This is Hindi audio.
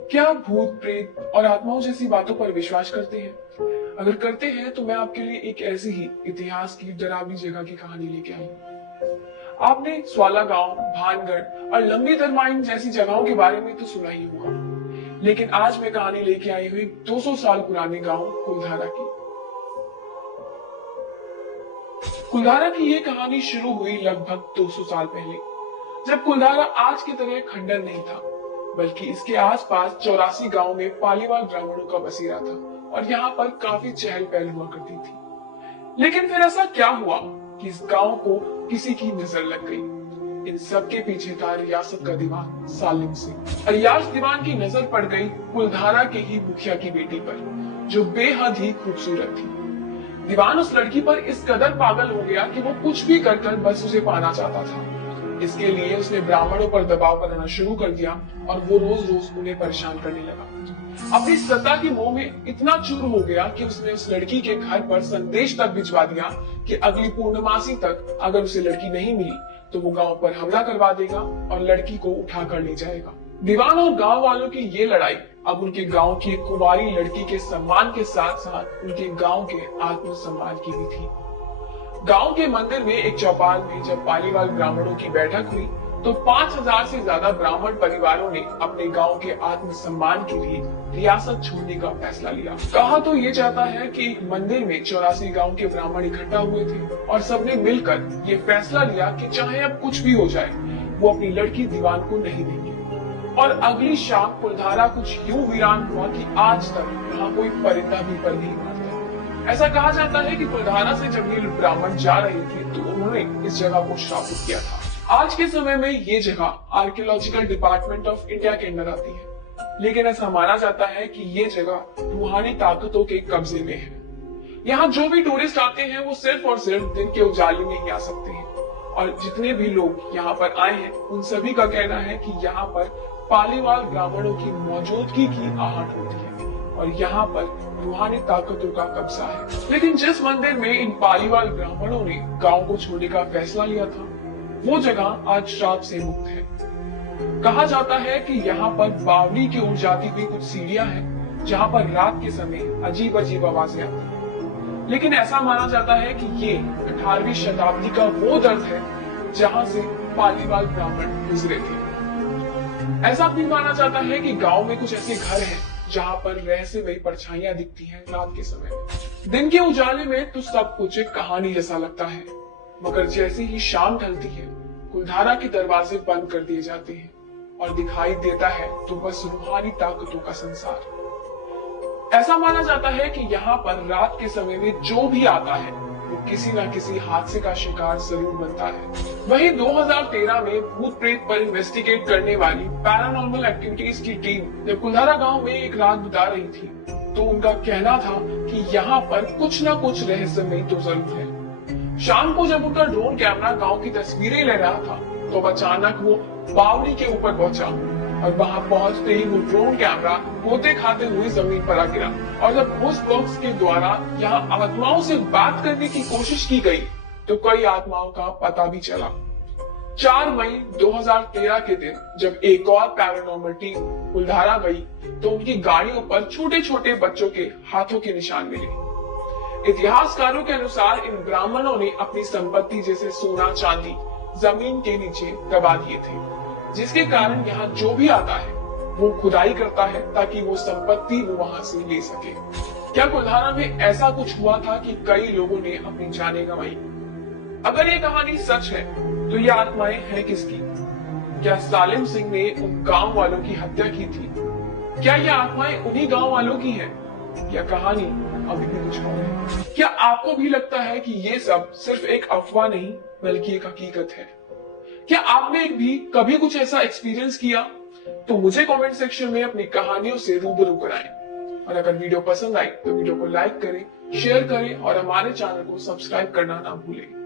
क्या आप भूत प्रेत और आत्माओं जैसी बातों पर विश्वास करते हैं? अगर करते हैं तो मैं आपके लिए एक ऐसी ही इतिहास की डरावनी जगह की कहानी लेके आई हूँ। आपने स्वाला गांव, भानगढ़ और लंबी तरमाइन जैसी जगहों के बारे में तो सुना ही होगा, लेकिन आज मैं कहानी लेके आई हुई 200 साल पुराने गांव कुलधारा की। कुलधारा की ये कहानी शुरू हुई लगभग 200 साल पहले, जब कुलधारा आज की तरह खंडर नहीं था, बल्कि इसके आसपास 84 गांव में पालीवाल ब्राह्मणों का बसेरा था और यहाँ पर काफी चहल पहल हुआ करती थी। लेकिन फिर ऐसा क्या हुआ कि इस गांव को किसी की नजर लग गई। इन सब के पीछे था रियासत का दीवान सालिम सिंह। रियाज दीवान की नजर पड़ गई कुलधारा के ही मुखिया की बेटी पर, जो बेहद ही खूबसूरत थी। दीवान उस लड़की पर इस कदर पागल हो गया कि वो कुछ भी कर बस उसे पाना चाहता था। इसके लिए उसने ब्राह्मणों पर दबाव बनाना शुरू कर दिया और वो रोज रोज उन्हें परेशान करने लगा। अपनी सत्ता के मोह में इतना चूर हो गया कि उसने उस लड़की के घर पर संदेश तक भिजवा दिया कि अगली पूर्णमासी तक अगर उसे लड़की नहीं मिली तो वो गांव पर हमला करवा देगा और लड़की को उठा कर ले जाएगा। दीवान और गांव वालों की ये लड़ाई अब उनके गांव की एक कुंवारी लड़की के सम्मान के साथ साथ उनके गांव के आत्मसम्मान की भी थी। गांव के मंदिर में एक चौपाल में जब पालीवाल ब्राह्मणों की बैठक हुई तो 5000 से ज्यादा ब्राह्मण परिवारों ने अपने गांव के आत्मसम्मान के लिए रियासत छोड़ने का फैसला लिया। कहा तो ये जाता है कि एक मंदिर में 84 गांव के ब्राह्मण इकट्ठा हुए थे और सबने मिलकर ये फैसला लिया कि चाहे अब कुछ भी हो जाए, वो अपनी लड़की दीवान को नहीं देंगे। और अगली शाम कुलधारा कुछ यूं वीरान हुआ कि आज तक यहाँ कोई परिंदा भी पर नहीं मारता। ऐसा कहा जाता है कि कुलधारा से जब ये ब्राह्मण जा रहे थे तो उन्होंने इस जगह को श्रापित किया था। आज के समय में ये जगह आर्कियोलॉजिकल डिपार्टमेंट ऑफ इंडिया के अंदर आती है, लेकिन ऐसा माना जाता है कि ये जगह रूहानी ताकतों के कब्जे में है। यहाँ जो भी टूरिस्ट आते हैं वो सिर्फ और सिर्फ दिन के उजाले में ही आ सकते हैं, और जितने भी लोग यहाँ पर आए हैं उन सभी का कहना है कि यहाँ पर पालीवाल ब्राह्मणों की मौजूदगी की आहट होती है और यहाँ पर रूहानी ताकतों का कब्जा है। लेकिन जिस मंदिर में इन पालीवाल ब्राह्मणों ने गांव को छोड़ने का फैसला लिया था, वो जगह आज श्राप से मुक्त है। कहा जाता है कि यहाँ पर बावली की उड़ जाती हुई कुछ सीढ़ियां हैं, जहाँ पर रात के समय अजीब अजीब आवाजें आती हैं। लेकिन ऐसा माना जाता है कि ये 18वीं शताब्दी का वो दर्द है जहाँ से पालीवाल ब्राह्मण गुजरे थे। ऐसा भी माना जाता है कि गांव में कुछ ऐसे घर हैं जहां पर रहस्यमयी परछाइयां दिखती हैं रात के समय में। दिन के उजाले में तो सब कुछ एक कहानी जैसा लगता है, मगर जैसे ही शाम ढलती है कुलधारा के दरवाजे बंद कर दिए जाते हैं और दिखाई देता है तो बस रूहानी ताकतों का संसार। ऐसा माना जाता है कि यहाँ पर रात के समय में जो भी आता है वो किसी न किसी हादसे का शिकार जरूर बनता है। वहीं 2013 में भूत प्रेत पर इन्वेस्टिगेट करने वाली पैरानॉर्मल एक्टिविटीज की टीम जब कुलधारा गांव में एक रात बिता रही थी तो उनका कहना था कि यहाँ पर कुछ न कुछ रहस्यमय तो जरूर है। शाम को जब उनका ड्रोन कैमरा गांव की तस्वीरें ले रहा था तो अचानक वो बावली के ऊपर पहुंचा और वहां पहुंचते ही वो ड्रोन कैमरा गोते खाते हुए जमीन पर आ गिरा। और जब उस बॉक्स के द्वारा यहाँ आत्माओं से बात करने की कोशिश की गई तो कई आत्माओं का पता भी चला। 4 मई 2013 के दिन जब एक और पैरानॉर्मल टीम कुलधारा गई तो उनकी गाड़ियों पर छोटे छोटे बच्चों के हाथों के निशान मिले। इतिहासकारों के अनुसार इन ब्राह्मणों ने अपनी संपत्ति जैसे सोना चांदी जमीन के नीचे दबा दिए थे, जिसके कारण यहाँ जो भी आता है वो खुदाई करता है ताकि वो संपत्ति वो वहां से ले सके। क्या कुलधारा में ऐसा कुछ हुआ था कि कई लोगों ने अपनी जानें गंवाई? अगर ये कहानी सच है तो ये आत्माएं हैं किसकी? क्या सालिम सिंह ने उन गांव वालों की हत्या की थी? क्या ये आत्माएं उन्हीं गांव वालों की हैं? या कहानी अभी भी कुछ और है? क्या आपको भी लगता है कि ये सब सिर्फ एक अफवाह नहीं बल्कि एक हकीकत है? क्या आपने भी कभी कुछ ऐसा एक्सपीरियंस किया? तो मुझे कमेंट सेक्शन में अपनी कहानियों से रूबरू कराएं। और अगर वीडियो पसंद आई तो वीडियो को लाइक करें, शेयर करें और हमारे चैनल को सब्सक्राइब करना ना भूलें।